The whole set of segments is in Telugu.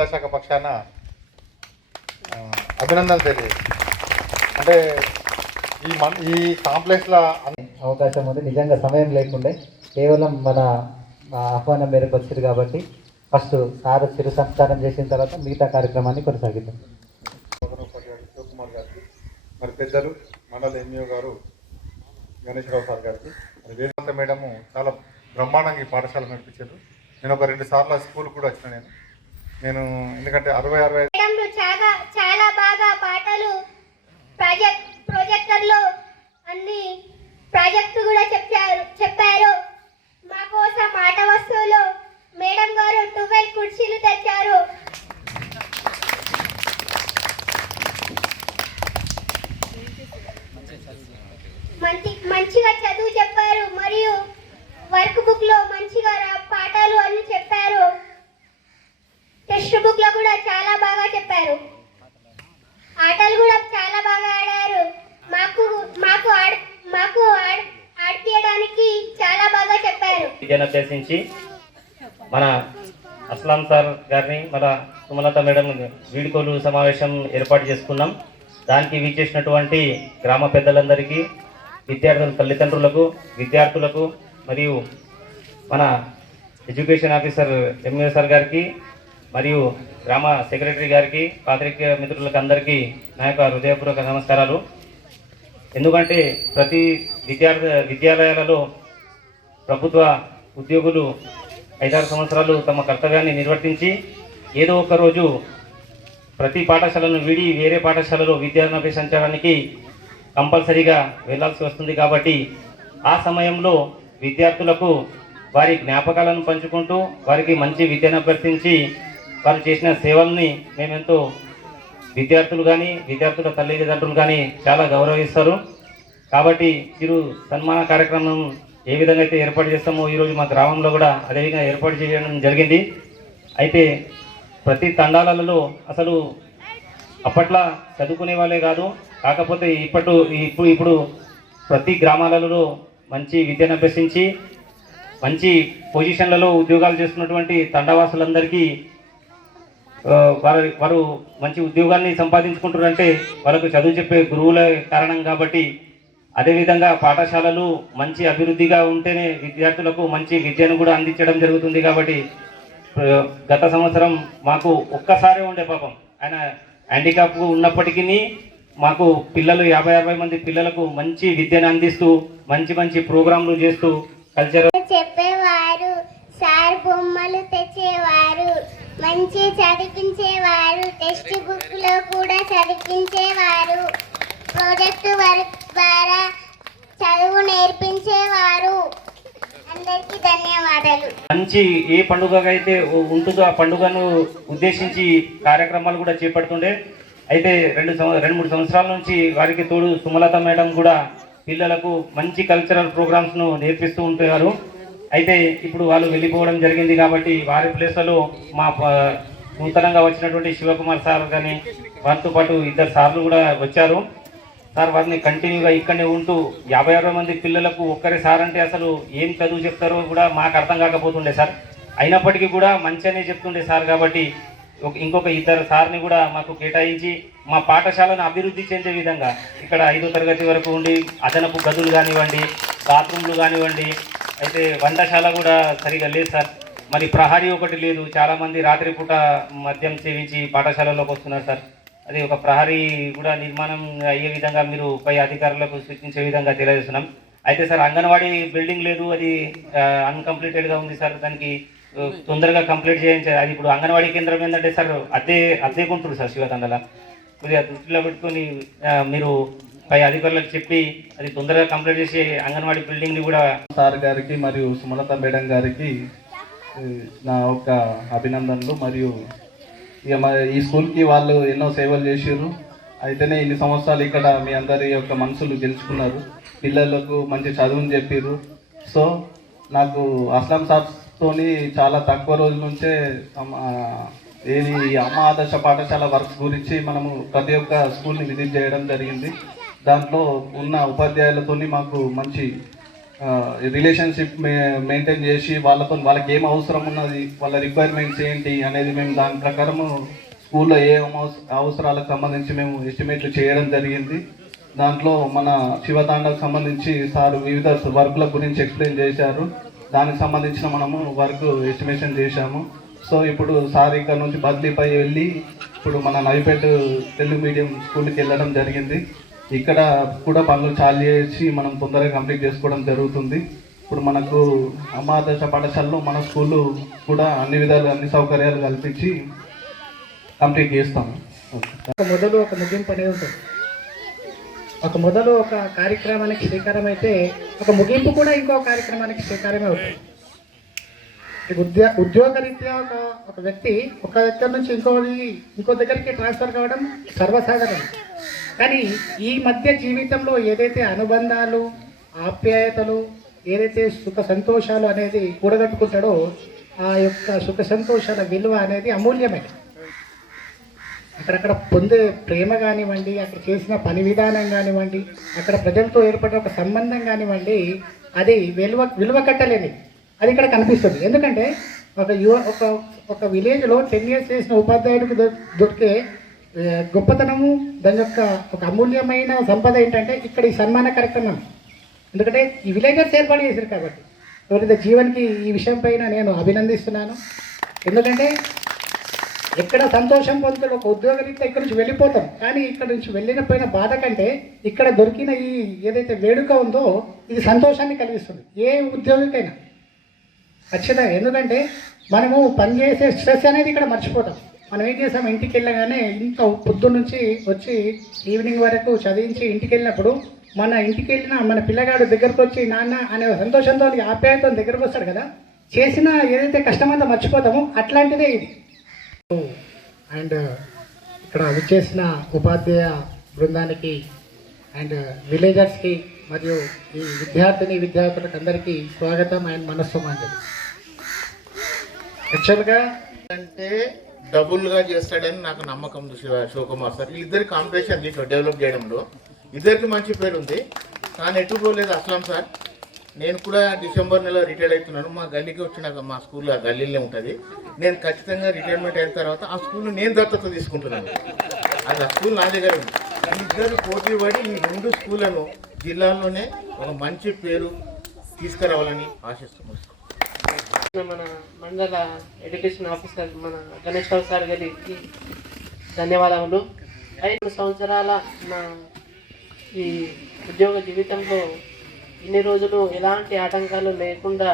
శాఖ పక్షాన అభినందనలు తెలియదు. అంటే ఈ కాంప్లెక్స్లో అవకాశం ఉంది. నిజంగా సమయం లేకుండే కేవలం మన ఆహ్వానం మేరకు వచ్చారు కాబట్టి ఫస్ట్ సార్ చిరు సంస్కారం చేసిన తర్వాత మిగతా కార్యక్రమాన్ని కొనసాగిద్దాం. శివకుమార్ గారికి, మరి పెద్దలు మండల ఎంఈఓ గారు గణేశ్వరరావు సార్ గారికి, మరి వేదాంత మేడము చాలా బ్రహ్మాండంగా ఈ పాఠశాల నడిపించారు. నేను ఒక 2 సార్లు స్కూల్ కూడా వచ్చిన నేను ఎందుకంటే 60-65 చాలా బాగా పాటలు ప్రాజెక్టర్లో అన్ని ప్రాజెక్టు కూడా చెప్పారు. మా కోసం ఆట వస్తువులు మేడం గారు 12 కుర్చీలు తెచ్చారు. మంచిగా చదువు చెప్పారు మరియు వర్క్ బుక్ లో మంచిగా పాఠాలు అన్ని చెప్పారు. టెక్స్ట్ బుక్ లో కూడా చాలా బాగా చెప్పారు. ఆటలు కూడా చాలా బాగా ఆడారు. మాకు ఆడిపియడానికి చాలా బాగా చెప్పారు. విద్యను అభ్యసించి మన అస్లాం సార్ గారిని మన సుమలత మేడం వీడ్కోలు సమావేశం ఏర్పాటు చేసుకున్నాం. దానికి వీచేసినటువంటి గ్రామ పెద్దలందరికీ, విద్యార్థుల తల్లిదండ్రులకు, విద్యార్థులకు మరియు మన ఎడ్యుకేషన్ ఆఫీసర్ ఎంఈఓ సార్ గారికి మరియు గ్రామ సెక్రటరీ గారికి, పాత్రికేయ మిత్రులకు అందరికీ నా యొక్క హృదయపూర్వక నమస్కారాలు. ఎందుకంటే ప్రతి విద్యాలయాలలో ప్రభుత్వ ఉద్యోగులు 5-6 సంవత్సరాలు తమ కర్తవ్యాన్ని నిర్వర్తించి ఏదో ఒక రోజు ప్రతి పాఠశాలను వీడి వేరే పాఠశాలలో విద్యను అభ్యసించడానికి కంపల్సరీగా వెళ్లాల్సి వస్తుంది. కాబట్టి ఆ సమయంలో విద్యార్థులకు వారి జ్ఞాపకాలను పంచుకుంటూ వారికి మంచి విద్యను అభ్యర్థించి వారు చేసిన సేవల్ని మేమెంతో విద్యార్థులు కానీ విద్యార్థుల తల్లిదండ్రులు కానీ చాలా గౌరవిస్తారు. కాబట్టి చిరు సన్మాన కార్యక్రమం ఏ విధంగా అయితే ఏర్పాటు చేస్తామో ఈరోజు మా గ్రామంలో కూడా అదేవిధంగా ఏర్పాటు చేయడం జరిగింది. అయితే ప్రతి తండాలలో అసలు అప్పట్లో చదువుకునే వాళ్ళే కాదు, కాకపోతే ఇప్పుడు ప్రతి గ్రామాలలో మంచి విద్యను అభ్యసించి మంచి పొజిషన్లలో ఉద్యోగాలు చేస్తున్నటువంటి తండావాసులందరికీ వారు మంచి ఉద్యోగాన్ని సంపాదించుకుంటారంటే వాళ్ళకు చదువు చెప్పే గురువుల కారణం. కాబట్టి అదేవిధంగా పాఠశాలలు మంచి అభివృద్ధిగా ఉంటేనే విద్యార్థులకు మంచి విద్యను కూడా అందించడం జరుగుతుంది. కాబట్టి గత సంవత్సరం మాకు ఒక్కసారి ఉండే పాపం ఆయన హ్యాండిక్యాప్ ఉన్నప్పటికీ మాకు పిల్లలు 50-60 మంది పిల్లలకు మంచి విద్యను అందిస్తూ మంచి ప్రోగ్రాంలు చేస్తూ కల్చర్ చెప్పేవారు, సార్ బొమ్మలు తెచ్చేవారు, మంచి చదివించేవారు, టెక్స్ట్ బుక్ లో కూడా చదివించేవారు, ప్రాజెక్టు వర్క్ ద్వారా చదువు నేర్పించేవారు. అందరికీ ధన్యవాదాలు. మంచి ఏ పండుగ అయితే ఉంటుందో ఆ పండుగను ఉద్దేశించి కార్యక్రమాలు కూడా చేపడుతుండే. అయితే 2-3 సంవత్సరాల నుంచి వారికి తోడు సుమలత మేడం కూడా పిల్లలకు మంచి కల్చరల్ ప్రోగ్రామ్స్ను నేర్పిస్తూ ఉంటారు. అయితే ఇప్పుడు వాళ్ళు వెళ్ళిపోవడం జరిగింది. కాబట్టి వారి ప్లేస్లలో మా నూతనంగా వచ్చినటువంటి శివకుమార్ సార్ కానీ వారితో పాటు 2 సార్లు కూడా వచ్చారు. సార్ వారిని కంటిన్యూగా ఇక్కడనే ఉంటూ 50-60 మంది పిల్లలకు ఒక్కరే సార్ అంటే అసలు ఏం చదువు చెప్తారో కూడా మాకు అర్థం కాకపోతుండే సార్. అయినప్పటికీ కూడా మంచిగానే చెప్తుండే సార్. కాబట్టి ఇంకొక 2 సార్ని కూడా మాకు కేటాయించి మా పాఠశాలను అభివృద్ధి చెందే విధంగా ఇక్కడ 5వ తరగతి వరకు ఉండి అదనపు గదులు కానివ్వండి, బాత్రూమ్లు కానివ్వండి, అయితే వంటశాల కూడా సరిగా లేదు సార్. మరి ప్రహరీ ఒకటి లేదు. చాలామంది రాత్రిపూట మద్యం సేవించి పాఠశాలలోకి వస్తున్నారు సార్. అది ఒక ప్రహరీ కూడా నిర్మాణం అయ్యే విధంగా మీరు పై అధికారులకు సూచించే విధంగా తెలియజేస్తున్నాం. అయితే సార్ అంగన్వాడీ బిల్డింగ్ లేదు, అది అన్కంప్లీటెడ్గా ఉంది సార్. దానికి తొందరగా కంప్లీట్ చేయించారు. అది ఇప్పుడు అంగన్వాడీ కేంద్రం ఏంటంటే సార్ అద్దెకుంటారు సార్ శివతండల. కొద్దిగా దృష్టిలో పెట్టుకొని మీరు పై అధికారులకు చెప్పి అది తొందరగా కంప్లీట్ చేసి అంగన్వాడీ బిల్డింగ్ని కూడా. సార్ గారికి మరియు సుమలత మేడం గారికి నా యొక్క అభినందనలు. మరియు ఇక ఈ స్కూల్కి వాళ్ళు ఎన్నో సేవలు చేసారు. అయితేనే ఇన్ని సంవత్సరాలు ఇక్కడ మీ అందరి యొక్క మనసులు గెలుచుకున్నారు. పిల్లలకు మంచి చదువుని చెప్పారు. సో నాకు అస్లాం సార్తోని చాలా తక్కువ రోజుల నుంచే అమ్మ ఆదర్శ పాఠశాల వర్క్స్ గురించి మనము ప్రతి ఒక్క స్కూల్ని విజిట్ చేయడం జరిగింది. దాంట్లో ఉన్న ఉపాధ్యాయులతోని మాకు మంచి రిలేషన్షిప్ మెయింటైన్ చేసి వాళ్ళకి ఏం అవసరం ఉన్నది, వాళ్ళ రిక్వైర్మెంట్స్ ఏంటి అనేది మేము దాని ప్రకారము స్కూల్లో ఏ అవసరాలకు సంబంధించి మేము ఎస్టిమేట్లు చేయడం జరిగింది. దాంట్లో మన శివతాండకు సంబంధించి సార్ వివిధ వర్కుల గురించి ఎక్స్ప్లెయిన్ చేశారు. దానికి సంబంధించిన మనము వర్క్ ఎస్టిమేషన్ చేశాము. సో ఇప్పుడు సార్ ఇక్కడ నుంచి బదిలీపై వెళ్ళి ఇప్పుడు మన నవిపేట తెలుగు మీడియం స్కూల్కి వెళ్ళడం జరిగింది. ఇక్కడ కూడా పనులు చాలు చేసి మనం తొందరగా కంప్లీట్ చేసుకోవడం జరుగుతుంది. ఇప్పుడు మనకు అమ్మాదశ పాఠశాలలో మన స్కూలు కూడా అన్ని విధాలు అన్ని సౌకర్యాలు కల్పించి కంప్లీట్ చేస్తాము. మొదలు ఒక ముగింపు అనేది ఉంటుంది. ఒక మొదలు ఒక కార్యక్రమానికి శ్రీకారం అయితే ఒక ముగింపు కూడా ఇంకో కార్యక్రమానికి శ్రీకారమే అవుతుంది. ఉద్యోగరీత్యా ఒక వ్యక్తి ఒక దగ్గర నుంచి ఇంకో దగ్గరికి ట్రాన్స్ఫర్ కావడం సర్వసాధారణం. కానీ ఈ మధ్య జీవితంలో ఏదైతే అనుబంధాలు, ఆప్యాయతలు, ఏదైతే సుఖ సంతోషాలు అనేది కూడగట్టుకుంటాడో ఆ యొక్క సుఖ సంతోషాల విలువ అనేది అమూల్యమైనది. అక్కడక్కడ పొందే ప్రేమ కానివ్వండి, అక్కడ చేసిన పని విధానం కానివ్వండి, అక్కడ ప్రజలతో ఏర్పడిన ఒక సంబంధం కానివ్వండి, అది విలువ కట్టలేనిది. అది ఇక్కడ కనిపిస్తుంది. ఎందుకంటే ఒక విలేజ్లో 10 years చేసిన ఉపాధ్యాయుడికి దొరికే గొప్పతనము, దాని యొక్క ఒక అమూల్యమైన సంపద ఏంటంటే ఇక్కడ ఈ సన్మాన కార్యక్రమం. ఎందుకంటే ఈ విలేజర్స్ ఏర్పాటు చేశారు కాబట్టి ఎవరైతే జీవన్కి ఈ విషయం పైన నేను అభినందిస్తున్నాను. ఎందుకంటే ఎక్కడ సంతోషం పొందుతాడు ఒక ఉద్యోగరీత్యా ఇక్కడ నుంచి వెళ్ళిపోతాం, కానీ ఇక్కడ నుంచి వెళ్ళిన పోయిన బాధ కంటే ఇక్కడ దొరికిన ఈ ఏదైతే వేడుక ఉందో ఇది సంతోషాన్ని కలిగిస్తుంది ఏ ఉద్యోగికైనా ఖచ్చితంగా. ఎందుకంటే మనము పనిచేసే స్ట్రెస్ అనేది ఇక్కడ మర్చిపోతాం. మనం ఏం చేసాం, ఇంటికి వెళ్ళగానే ఇంత పొద్దున్న నుంచి వచ్చి ఈవినింగ్ వరకు చదివించి ఇంటికి వెళ్ళినప్పుడు మన ఇంటికి వెళ్ళిన మన పిల్లగాడు దగ్గరకు వచ్చి నాన్న అనే సంతోషంతో ఆప్యాయతో దగ్గరకు వస్తాడు కదా, చేసిన ఏదైతే కష్టమంతా మర్చిపోతామో అట్లాంటిదే ఇది. అండ్ ఇక్కడ విచ్చేసిన ఉపాధ్యాయ బృందానికి అండ్ విలేజర్స్కి మరియు ఈ విద్యార్థులకు అందరికీ స్వాగతం అండ్ మనస్సుమాంజలి. యాక్చువల్గా అంటే డబుల్గా చేస్తాడని నాకు నమ్మకం ఉంది శివకుమార్ సార్. వీళ్ళిద్దరి కాంపిటీషన్ దీంట్లో డెవలప్ చేయడంలో ఇద్దరికి మంచి పేరు ఉంది. కానీ ఎటు పోలేదు అస్లాం సార్. నేను కూడా డిసెంబర్ నెల రిటైర్ అవుతున్నాను. మా గల్లీకి వచ్చిన మా స్కూల్ ఆ గల్లీలో ఉంటుంది. నేను ఖచ్చితంగా రిటైర్మెంట్ అయిన తర్వాత ఆ స్కూల్ని నేను దత్తత తీసుకుంటున్నాను. అది ఆ స్కూల్ నా దగ్గర ఉంది. ఇద్దరు పోటీ పడి ఈ 2 స్కూళ్ళను జిల్లాలోనే ఒక మంచి పేరు తీసుకురావాలని ఆశిస్తున్నాను. మన మండల ఎడ్యుకేషన్ ఆఫీసర్ మన గణేష్ రావు సార్ గారికి ధన్యవాదములు. 5 సంవత్సరాల నా ఈ ఉద్యోగ జీవితంలో ఇన్ని రోజులు ఎలాంటి ఆటంకాలు లేకుండా,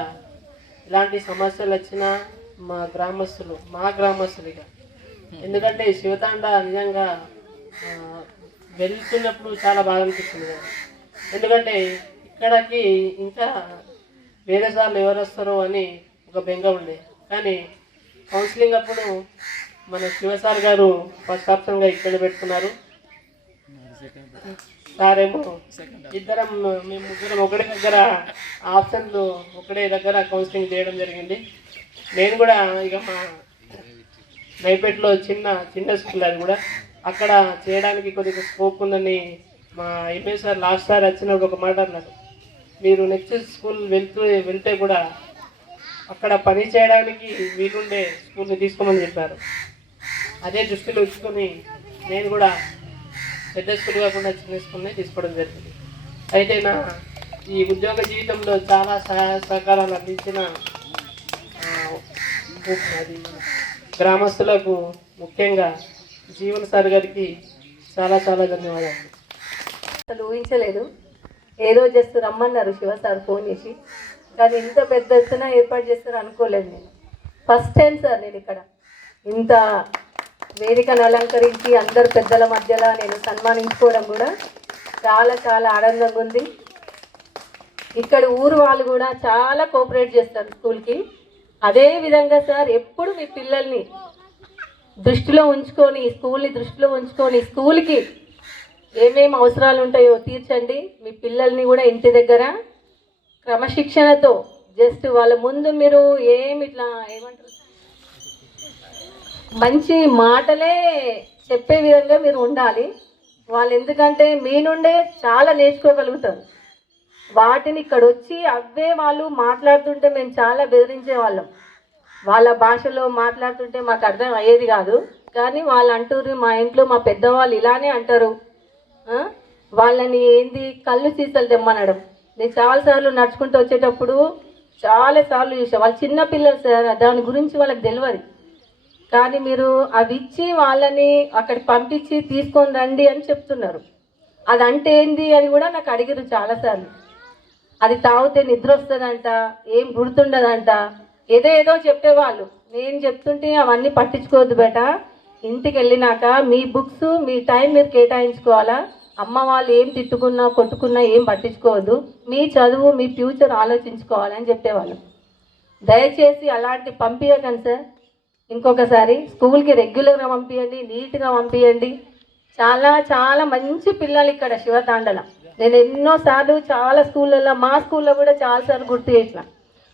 ఎలాంటి సమస్యలు వచ్చినా మా గ్రామస్తులుగా, ఎందుకంటే శివతాండ నిజంగా వెళ్తున్నప్పుడు చాలా బాగా అనిపిస్తుంది కదా. ఎందుకంటే ఇక్కడికి ఇంకా వేరే సార్లు ఎవరు వస్తారో అని ఒక బెంగ ఉండే. కానీ కౌన్సిలింగ్ అప్పుడు మన శివసార్ గారు ఫస్ట్ ఆప్షన్గా ఇక్కడ పెట్టుకున్నారు. సారేమో మేము ముగ్గురం ఒకటే దగ్గర ఆప్షన్లు ఒకటే దగ్గర కౌన్సిలింగ్ చేయడం జరిగింది. నేను కూడా ఇక మా నైపేటలో చిన్న స్కూల్ అది కూడా అక్కడ చేయడానికి కొద్దిగా స్కోప్ ఉందని మా ఎంఏ సార్ లాస్ట్ సార్ వచ్చినప్పుడు ఒక మాట అన్నారు, మీరు నెక్స్ట్ స్కూల్ వెళ్తే కూడా అక్కడ పని చేయడానికి వీలుండే స్కూల్ని తీసుకోమని చెప్పారు. అదే దృష్టిలో ఉంచుకొని నేను కూడా పెద్ద స్కూల్ కాకుండా చిన్న స్కూల్ని తీసుకోవడం జరిగింది. అయితే నా ఈ ఉద్యోగ జీవితంలో చాలా సహకారాలు అందించిన అది గ్రామస్తులకు, ముఖ్యంగా జీవన్ సార్ గారికి చాలా చాలా ధన్యవాదాలు. అసలు ఊహించలేదు. ఏదో జస్ట్ రమ్మన్నారు శివ సార్ ఫోన్ చేసి, కానీ ఇంత పెద్ద ఎత్తున ఏర్పాటు చేస్తారు అనుకోలేదు. నేను ఫస్ట్ టైం సార్ నేను ఇక్కడ ఇంత వేదికను అలంకరించి అందరు పెద్దల మధ్యలో నేను సన్మానించుకోవడం కూడా చాలా చాలా ఆనందంగా ఉంది. ఇక్కడ ఊరు వాళ్ళు కూడా చాలా కోఆపరేట్ చేస్తారు స్కూల్కి. అదే విధంగా సార్ ఎప్పుడు మీ పిల్లల్ని దృష్టిలో ఉంచుకొని, స్కూల్కి ఏమేమి అవసరాలు ఉంటాయో తీర్చండి. మీ పిల్లల్ని కూడా ఇంటి దగ్గర క్రమశిక్షణతో జస్ట్ వాళ్ళ ముందు మీరు ఏమంటారు మంచి మాటలే చెప్పే విధంగా మీరు ఉండాలి. వాళ్ళు ఎందుకంటే మీ నుండే చాలా నేర్చుకోగలుగుతారు. వాటిని ఇక్కడ వచ్చి అవే వాళ్ళు మాట్లాడుతుంటే మేము చాలా బెదిరించే వాళ్ళం. వాళ్ళ భాషలో మాట్లాడుతుంటే మాకు అర్థం అయ్యేది కాదు. కానీ వాళ్ళు అంటారు, మా ఇంట్లో మా పెద్దవాళ్ళు ఇలానే అంటారు, వాళ్ళని ఏంది కళ్ళు సీసాలు తెమ్మనడం. నేను చాలాసార్లు నడుచుకుంటూ వచ్చేటప్పుడు చాలాసార్లు చూసాను. వాళ్ళు చిన్నపిల్లలు సార్, దాని గురించి వాళ్ళకి తెలియదు. కానీ మీరు అవి ఇచ్చి వాళ్ళని అక్కడికి పంపించి తీసుకొని రండి అని చెప్తున్నారు. అది అంటే ఏంది అని కూడా నాకు అడిగారు చాలాసార్లు. అది తాగితే నిద్ర వస్తుందంట, ఏం గుర్తుండదంట, ఏదో చెప్పేవాళ్ళు. నేను చెప్తుంటే అవన్నీ పట్టించుకోవద్దు బేట, ఇంటికి వెళ్ళినాక మీ బుక్స్ మీ టైం మీరు కేటాయించుకోవాలా. అమ్మ వాళ్ళు ఏం తిట్టుకున్నా కొట్టుకున్నా ఏం పట్టించుకోవద్దు, మీ చదువు మీ ఫ్యూచర్ ఆలోచించుకోవాలని చెప్పేవాళ్ళు. దయచేసి అలాంటి పంపించకండి సార్. ఇంకొకసారి స్కూల్కి రెగ్యులర్గా పంపించండి, నీట్గా పంపించండి. చాలా చాలా మంచి పిల్లలు ఇక్కడ శివతాండల. నేను ఎన్నోసార్లు చాలా స్కూళ్ళల్లో, మా స్కూల్లో కూడా చాలాసార్లు గుర్తు చేసిన.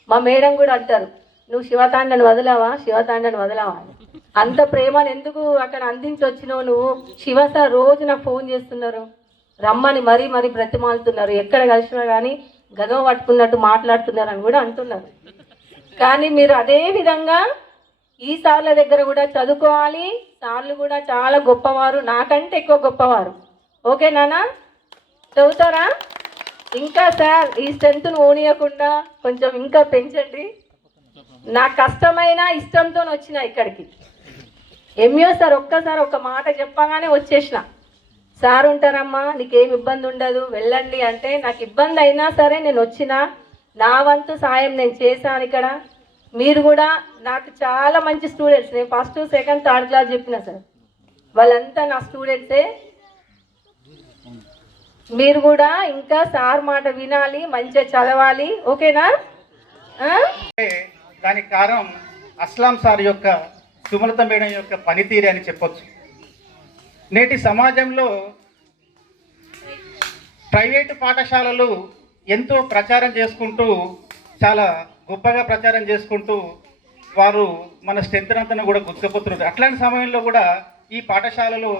మా మేడం కూడా అంటారు, నువ్వు శివతాండని వదిలావా, శివతాండని వదిలావా అని. అంత ప్రేమను ఎందుకు అక్కడ అందించి వచ్చినావు నువ్వు. శివ సార్ రోజు నాకు ఫోన్ చేస్తున్నారు, రమ్మని మరీ బ్రతిమాలుతున్నారు. ఎక్కడ కలిసినా కానీ గదవ పట్టుకున్నట్టు మాట్లాడుతున్నారు అని కూడా అంటున్నారు. కానీ మీరు అదే విధంగా ఈ సార్ల దగ్గర కూడా చదువుకోవాలి. సార్లు కూడా చాలా గొప్పవారు, నాకంటే ఎక్కువ గొప్పవారు. ఓకే నాన్న, చదువుతారా? ఇంకా సార్ ఈ స్ట్రెంత్ను ఓనియకుండా కొంచెం ఇంకా పెంచండి. నాకు కష్టమైన ఇష్టంతో వచ్చిన ఇక్కడికి. ఎంఈఓ సార్ ఒక్కసారి ఒక మాట చెప్పగానే వచ్చేసిన. సార్ ఉంటారమ్మా, నీకేం ఇబ్బంది ఉండదు, వెళ్ళండి అంటే, నాకు ఇబ్బంది అయినా సరే నేను వచ్చిన, నా వంతు సాయం నేను చేశాను ఇక్కడ. మీరు కూడా నాకు చాలా మంచి స్టూడెంట్స్. నేను ఫస్ట్ సెకండ్ థర్డ్ క్లాస్ చెప్పిన సార్, వాళ్ళంతా నా స్టూడెంట్సే. మీరు కూడా ఇంకా సార్ మాట వినాలి, మంచిగా చదవాలి. ఓకేనా? దానికి కారణం అస్లాం సార్ యొక్క, సుమలత మేడం యొక్క పనితీరే అని చెప్పొచ్చు. నేటి సమాజంలో ప్రైవేటు పాఠశాలలు ఎంతో ప్రచారం చేసుకుంటూ, చాలా గొప్పగా ప్రచారం చేసుకుంటూ వారు మన స్ట్రెంత్ అంతా కూడా గుర్తుపోతున్నారు. అట్లాంటి సమయంలో కూడా ఈ పాఠశాలలో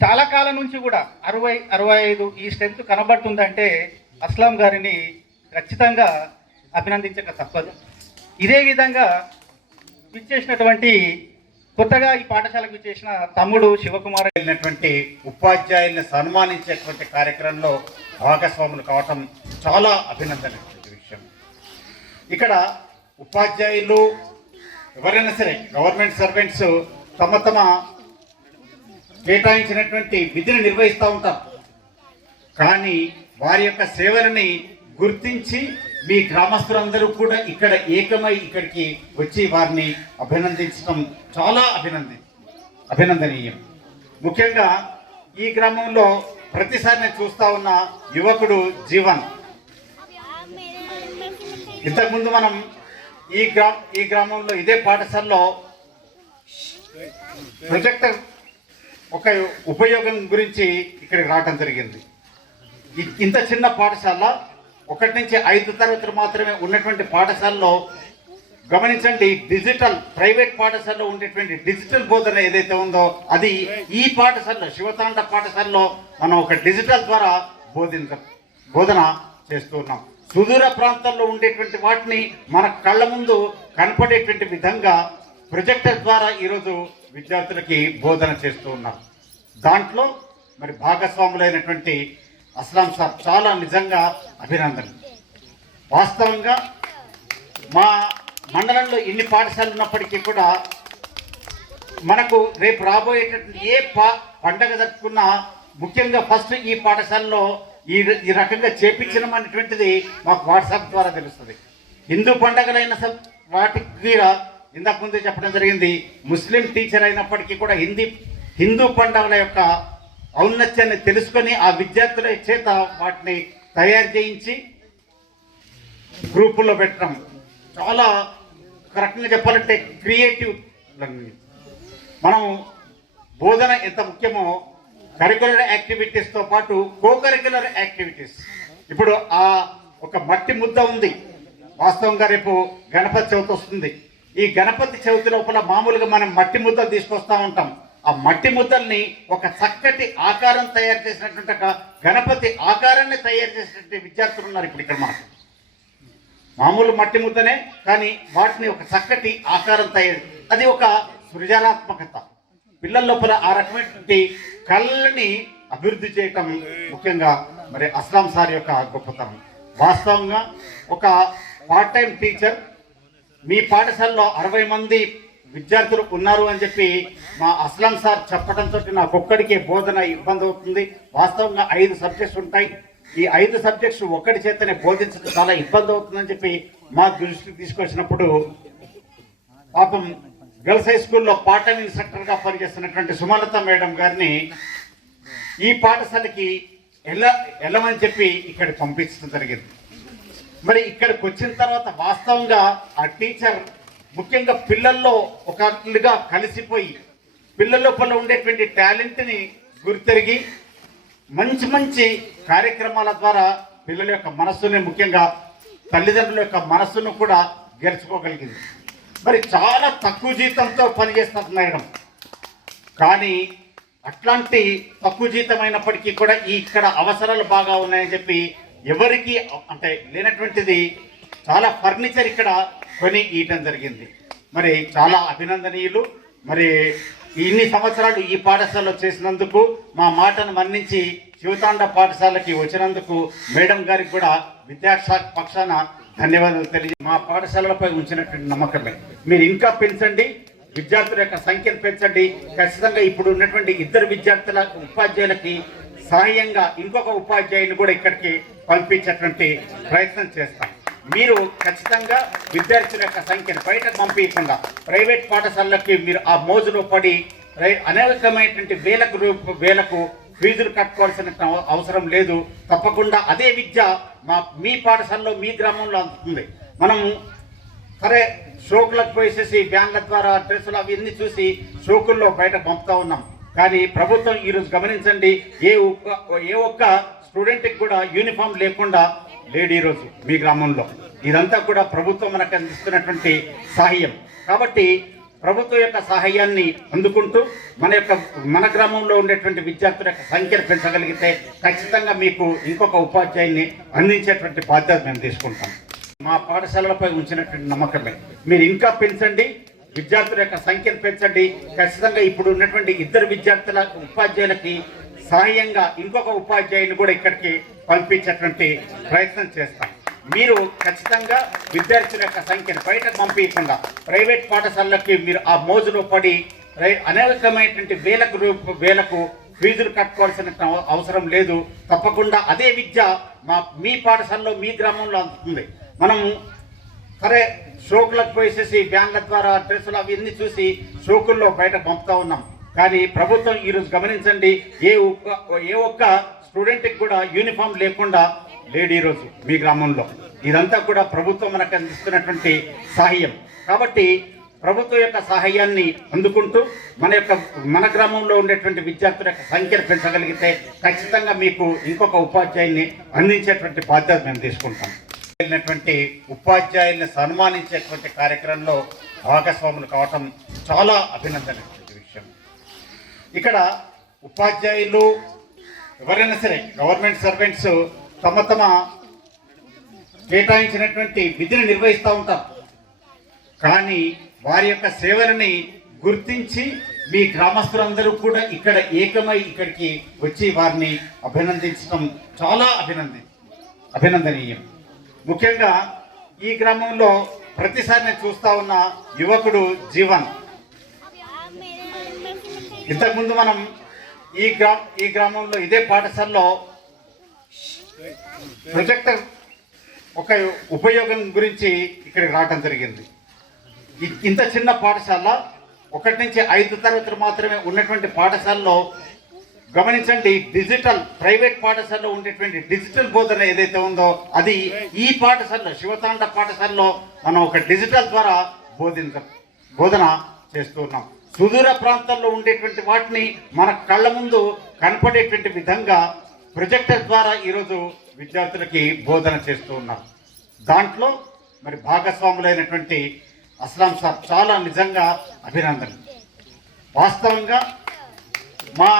చాలా కాలం నుంచి కూడా 60-65 ఈ స్ట్రెంత్ కనబడుతుందంటే అస్లాం గారిని ఖచ్చితంగా అభినందించక తప్పదు. ఇదే విధంగా విచ్చేసినటువంటి, కొత్తగా ఈ పాఠశాలకు విచ్చేసిన తమ్ముడు శివకుమార్ వెళ్ళినటువంటి ఉపాధ్యాయుల్ని సన్మానించేటువంటి కార్యక్రమంలో భాగస్వాములు కావటం చాలా అభినందనమైన విషయం. ఇక్కడ ఉపాధ్యాయులు ఎవరైనా సరే గవర్నమెంట్ సర్వెంట్స్ తమ కేటాయించినటువంటి విధిని నిర్వహిస్తూ ఉంటారు. కానీ వారి యొక్క సేవలని గుర్తించి మీ గ్రామస్తులందరూ కూడా ఇక్కడ ఏకమై ఇక్కడికి వచ్చి వారిని అభినందించడం చాలా అభినందనీయం. ముఖ్యంగా ఈ గ్రామంలో ప్రతిసారి నేను చూస్తూ ఉన్న యువకుడు జీవన్. ఇంతకుముందు మనం ఈ గ్రామంలో ఇదే పాఠశాలలో ప్రొజెక్టర్ ఒక ఉపయోగం గురించి ఇక్కడికి రావడం జరిగింది. ఇంత చిన్న పాఠశాల, 1 నుంచి 5 తరగతులు మాత్రమే ఉన్నటువంటి పాఠశాలలో గమనించండి, డిజిటల్ ప్రైవేట్ పాఠశాలలో ఉండేటువంటి డిజిటల్ బోధన ఏదైతే ఉందో అది ఈ పాఠశాలలో, శివతాండ పాఠశాలలో మనం ఒక డిజిటల్ ద్వారా బోధన చేస్తూ ఉన్నాం. సుదూర ప్రాంతాల్లో ఉండేటువంటి వాటిని మన కళ్ళ ముందు కనపడేటువంటి విధంగా ప్రొజెక్టర్ ద్వారా ఈరోజు విద్యార్థులకి బోధన చేస్తూ ఉన్నాం. దాంట్లో మరి భాగస్వాములైనటువంటి అస్లాం సార్ చాలా నిజంగా అభినందనలు. వాస్తవంగా మా మండలంలో ఇన్ని పాఠశాలలు ఉన్నప్పటికీ కూడా మనకు రేపు రాబోయేటటువంటి ఏ పండగ జరుపుకున్నా ముఖ్యంగా ఫస్ట్ ఈ పాఠశాలలో ఈ రకంగా చేపించడం అనేటువంటిది మాకు వాట్సాప్ ద్వారా తెలుస్తుంది. హిందూ పండగలైన వాటికి ఇంతకు ముందే చెప్పడం జరిగింది, ముస్లిం టీచర్ అయినప్పటికీ కూడా హిందూ పండుగల యొక్క ఔన్నత్యాన్ని తెలుసుకొని ఆ విద్యార్థుల చేత వాటిని తయారు చేయించి గ్రూపుల్లో పెట్టడం చాలా, ఒక రకంగా చెప్పాలంటే క్రియేటివ్. మనం బోధన ఎంత ముఖ్యమో కరిక్యులర్ యాక్టివిటీస్తో పాటు కో-కరిక్యులర్ యాక్టివిటీస్. ఇప్పుడు ఆ ఒక మట్టి ముద్ద ఉంది. వాస్తవంగా రేపు గణపతి చవితి వస్తుంది. ఈ గణపతి చవితి లోపల మామూలుగా మనం మట్టి ముద్దలు తీసుకొస్తూ ఉంటాం. ఆ మట్టి ముద్దల్ని ఒక చక్కటి ఆకారం తయారు చేసినటువంటి ఒక గణపతి ఆకారాన్ని తయారు చేసినటువంటి విద్యార్థులు ఉన్నారు ఇప్పుడు ఇక్కడ మనకు. మామూలు మట్టి ముద్దనే కానీ వాటిని ఒక చక్కటి ఆకారం తయారు, అది ఒక సృజనాత్మకత. పిల్లల లోపల ఆ రకమైనటువంటి కళ్ళని అభివృద్ధి చేయటం ముఖ్యంగా మరి అస్లాం సార్ యొక్క గొప్పతనం. వాస్తవంగా ఒక పార్ట్ టైం టీచర్ మీ పాఠశాలలో 60 మంది విద్యార్థులు ఉన్నారు అని చెప్పి మా అస్లాం సార్ చెప్పడంతో నాకు ఒక్కడికే బోధన ఇబ్బంది అవుతుంది. వాస్తవంగా 5 సబ్జెక్ట్స్ ఉంటాయి. ఈ 5 సబ్జెక్ట్స్ ఒక్కడి చేతనే బోధించడం చాలా ఇబ్బంది అవుతుందని చెప్పి మా దృష్టికి తీసుకొచ్చినప్పుడు పాపం గర్ల్స్ హై స్కూల్లో పార్ట్ టైం ఇన్స్ట్రక్టర్గా పనిచేస్తున్నటువంటి సుమలత మేడం గారిని ఈ పాఠశాలకి వెళ్ళమని చెప్పి ఇక్కడ పంపించడం జరిగింది. మరి ఇక్కడికి వచ్చిన తర్వాత వాస్తవంగా ఆ టీచర్ ముఖ్యంగా పిల్లల్లో ఒకటిగా కలిసిపోయి పిల్లల లోపల ఉండేటువంటి టాలెంట్ని గుర్తెరిగి మంచి మంచి కార్యక్రమాల ద్వారా పిల్లల యొక్క మనస్సుని, ముఖ్యంగా తల్లిదండ్రుల యొక్క మనస్సును కూడా గెలుచుకోగలిగింది. మరి చాలా తక్కువ జీతంతో పనిచేస్తుంది మేడం, కానీ అట్లాంటి తక్కువ జీతం అయినప్పటికీ కూడా ఇక్కడ అవసరాలు బాగా ఉన్నాయని చెప్పి ఎవరికి అంటే లేనటువంటిది చాలా ఫర్నిచర్ ఇక్కడ కొని ఇవ్వడం జరిగింది. మరి చాలా అభినందనీయులు. మరి ఇన్ని సంవత్సరాలు ఈ పాఠశాలలో చేసినందుకు, మా మాటను మన్నించి శివతాండ పాఠశాలకి వచ్చినందుకు మేడం గారికి కూడా విద్యాశాఖ పక్షాన ధన్యవాదాలు మా పాఠశాలలపై ఉంచినటువంటి నమ్మకమే. మీరు ఇంకా పెంచండి, విద్యార్థుల యొక్క సంఖ్యను పెంచండి. ఖచ్చితంగా ఇప్పుడు ఉన్నటువంటి 2 విద్యార్థుల ఉపాధ్యాయులకి సహాయంగా ఇంకొక ఉపాధ్యాయుని కూడా ఇక్కడికి పంపించేటువంటి ప్రయత్నం చేస్తాం. మీరు ఖచ్చితంగా విద్యార్థుల యొక్క సంఖ్యను బయటకు పంపించకుండా ప్రైవేట్ పాఠశాలలకి మీరు ఆ మోజులో పడి అనేకమైనటువంటి వేలకు ఫీజులు కట్టుకోవాల్సిన అవసరం లేదు. తప్పకుండా అదే విద్య మీ పాఠశాలలో మీ గ్రామంలో అందుతుంది. మనం సరే షోకులకు పోసేసి బ్యాన్ల ద్వారా డ్రెస్సులు అవన్నీ చూసి షోకుల్లో బయట పంపుతా ఉన్నాం. కానీ ప్రభుత్వం ఈరోజు గమనించండి, ఏ ఒక్క స్టూడెంట్కి కూడా యూనిఫామ్ లేకుండా లేడు ఈరోజు మీ గ్రామంలో. ఇదంతా కూడా ప్రభుత్వం మనకు అందిస్తున్నటువంటి సహాయం. కాబట్టి ప్రభుత్వం యొక్క సహాయాన్ని అందుకుంటూ మన గ్రామంలో ఉండేటువంటి విద్యార్థుల యొక్క సంఖ్యను పెంచగలిగితే ఖచ్చితంగా మీకు ఇంకొక ఉపాధ్యాయుని అందించేటువంటి బాధ్యత మేము తీసుకుంటాం. మా పాఠశాలలపై ఉంచినటువంటి నమ్మకమే. మీరు ఇంకా పెంచండి, విద్యార్థుల యొక్క సంఖ్యను పెంచండి. ఖచ్చితంగా ఇప్పుడు ఉన్నటువంటి 2 విద్యార్థుల ఉపాధ్యాయులకి సహాయంగా ఇంకొక ఉపాధ్యాయుని కూడా ఇక్కడికి పంపించేటువంటి ప్రయత్నం చేస్తాం. మీరు ఖచ్చితంగా విద్యార్థుల యొక్క సంఖ్యను బయటకు పంపించకుండా ప్రైవేట్ పాఠశాలలకి మీరు ఆ మోజులో పడి అనేకమైనటువంటి వేలకు ఫీజులు కట్టుకోవాల్సిన అవసరం లేదు. తప్పకుండా అదే విద్య మీ పాఠశాలలో మీ గ్రామంలో అందుతుంది. మనం సరే షోకులకు పోసేసి బ్యాన్ల ద్వారా డ్రెస్సులు అవన్నీ చూసి షోకుల్లో బయట పంపుతా ఉన్నాం. కానీ ప్రభుత్వం ఈరోజు గమనించండి, ఏ ఒక్క స్టూడెంట్కి కూడా యూనిఫామ్ లేకుండా లేడు ఈరోజు మీ గ్రామంలో. ఇదంతా కూడా ప్రభుత్వం మనకు అందిస్తున్నటువంటి సహాయం. కాబట్టి ప్రభుత్వం యొక్క సహాయాన్ని అందుకుంటూ మన గ్రామంలో ఉండేటువంటి విద్యార్థుల యొక్క సంఖ్యను పెంచగలిగితే ఖచ్చితంగా మీకు ఇంకొక ఉపాధ్యాయుని అందించేటువంటి బాధ్యత మేము తీసుకుంటాం. వెళ్ళినటువంటి ఉపాధ్యాయుల్ని సన్మానించేటువంటి కార్యక్రమంలో భాగస్వాములు కావటం చాలా అభినందనటువంటి విషయం. ఇక్కడ ఉపాధ్యాయులు ఎవరైనా సరే గవర్నమెంట్ సర్వెంట్స్ తమ కేటాయించినటువంటి విధిని నిర్వహిస్తూ ఉంటారు. కానీ వారి యొక్క సేవలని గుర్తించి మీ గ్రామస్తులందరూ కూడా ఇక్కడ ఏకమై ఇక్కడికి వచ్చి వారిని అభినందించడం చాలా అభినందనీయం. ముఖ్యంగా ఈ గ్రామంలో ప్రతిసారి నేను చూస్తూ ఉన్న యువకుడు జీవన్. ఇంతకుముందు మనం ఈ గ్రామంలో ఇదే పాఠశాలలో ప్రొజెక్టర్ ఒక ఉపయోగం గురించి ఇక్కడికి రావడం జరిగింది. ఇంత చిన్న పాఠశాల 1 నుంచి 5 తరగతులు మాత్రమే ఉన్నటువంటి పాఠశాలలో గమనించండి, డిజిటల్ ప్రైవేట్ పాఠశాలలో ఉండేటువంటి డిజిటల్ బోధన ఏదైతే ఉందో అది ఈ పాఠశాలలో శివతాండ పాఠశాలలో మనం ఒక డిజిటల్ ద్వారా బోధన చేస్తున్నాం. సుదూర ప్రాంతాల్లో ఉండేటువంటి వాటిని మన కళ్ళ ముందు కనపడేటువంటి విధంగా ప్రొజెక్టర్ ద్వారా ఈరోజు విద్యార్థులకి బోధన చేస్తూ ఉన్నారు. దాంట్లో మరి భాగస్వాములైనటువంటి అస్లాం సార్ చాలా నిజంగా అభినందనలు. వాస్తవంగా మా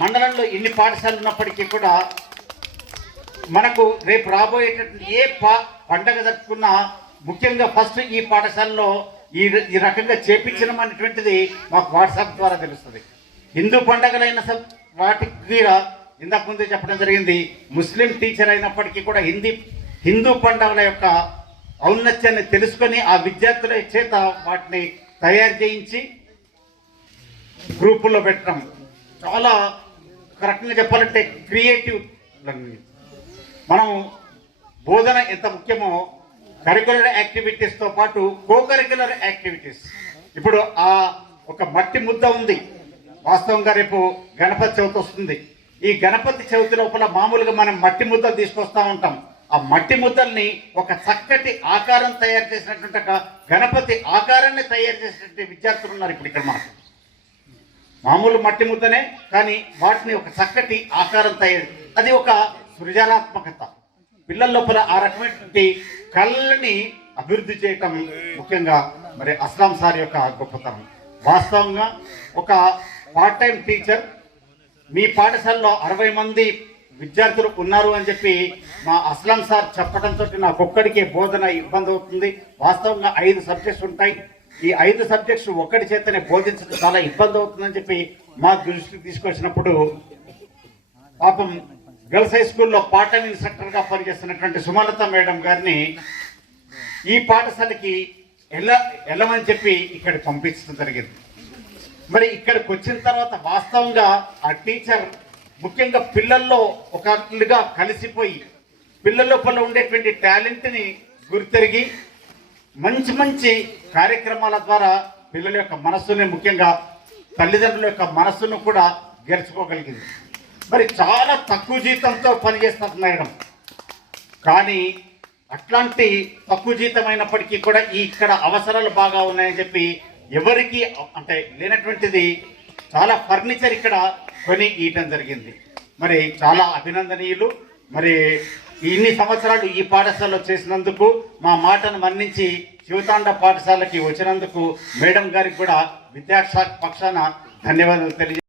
మండలంలో ఇన్ని పాఠశాలలు ఉన్నప్పటికీ కూడా మనకు రేపు రాబోయేటటువంటి ఏ పండగ జరుపుకున్నా ముఖ్యంగా ఫస్ట్ ఈ పాఠశాలలో ఈ రకంగా చేపించడం అనేటువంటిది మాకు వాట్సాప్ ద్వారా తెలుస్తుంది. హిందూ పండగలైన వాటికి ఇందాక ముందే చెప్పడం జరిగింది. ముస్లిం టీచర్ అయినప్పటికీ కూడా హిందూ పండుగల యొక్క ఔన్నత్యాన్ని తెలుసుకొని ఆ విద్యార్థుల చేత వాటిని తయారు చేయించి గ్రూపుల్లో పెట్టడం చాలా కరెక్ట్గా చెప్పాలంటే క్రియేటివ్. మనం బోధన ఎంత ముఖ్యమో కరికులర్ యాక్టివిటీస్తో పాటు కరికులర్ యాక్టివిటీస్. ఇప్పుడు ఆ ఒక మట్టి ముద్ద ఉంది. వాస్తవంగా రేపు గణపతి చవితి వస్తుంది. ఈ గణపతి చవితి లోపల మామూలుగా మనం మట్టి ముద్దలు తీసుకొస్తా ఉంటాం. ఆ మట్టి ముద్దల్ని ఒక చక్కటి ఆకారం తయారు చేసినటువంటి ఒక గణపతి ఆకారాన్ని తయారు చేసినటువంటి విద్యార్థులు ఉన్నారు ఇప్పుడు ఇక్కడ మనకు. మామూలు మట్టి ముద్దనే కానీ వాటిని ఒక చక్కటి ఆకారం తయారు, అది ఒక సృజనాత్మకత. పిల్లల లోపల ఆ రకమైనటువంటి కళ్ళని అభివృద్ధి చేయటం ముఖ్యంగా మరి అస్లాం సార్ యొక్క గొప్పతనం. వాస్తవంగా ఒక పార్ట్ టైం టీచర్ మీ పాఠశాలలో 60 మంది విద్యార్థులు ఉన్నారు అని చెప్పి మా అస్లాం సార్ చెప్పడంతో నాకు ఒక్కడికే బోధన ఇబ్బంది అవుతుంది. వాస్తవంగా 5 సబ్జెక్ట్స్ ఉంటాయి. ఈ 5 సబ్జెక్ట్స్ ఒక్కడి చేతనే బోధించడం చాలా ఇబ్బంది అవుతుందని చెప్పి మా దృష్టికి తీసుకొచ్చినప్పుడు పాపం గర్ల్స్ హై స్కూల్లో పార్ట్ టైం ఇన్స్ట్రక్టర్గా పనిచేస్తున్నటువంటి సుమలత మేడం గారిని ఈ పాఠశాలకి వెళ్ళమని చెప్పి ఇక్కడ పంపించడం జరిగింది. మరి ఇక్కడికి వచ్చిన తర్వాత వాస్తవంగా ఆ టీచర్ ముఖ్యంగా పిల్లల్లో ఒకటిగా కలిసిపోయి పిల్లల లోపల ఉండేటువంటి టాలెంట్ని గుర్తెరిగి మంచి మంచి కార్యక్రమాల ద్వారా పిల్లల యొక్క మనస్సుని ముఖ్యంగా తల్లిదండ్రుల యొక్క మనస్సును కూడా గెలుచుకోగలిగింది. మరి చాలా తక్కువ జీతంతో పనిచేస్తున్నారు మేడం, కానీ అట్లాంటి తక్కువ జీతం అయినప్పటికీ కూడా ఇక్కడ అవసరాలు బాగా ఉన్నాయని చెప్పి ఎవరికి అంటే లేనటువంటిది చాలా ఫర్నిచర్ ఇక్కడ కొని ఇవ్వడం జరిగింది. మరి చాలా అభినందనీయులు. మరి ఇన్ని సంవత్సరాలు ఈ పాఠశాలలో చేసినందుకు మా మాటను మన్నించి శివతాండ పాఠశాలకి వచ్చినందుకు మేడం గారికి కూడా విద్యాశాఖ పక్షాన ధన్యవాదాలు తెలియజేస్తాను.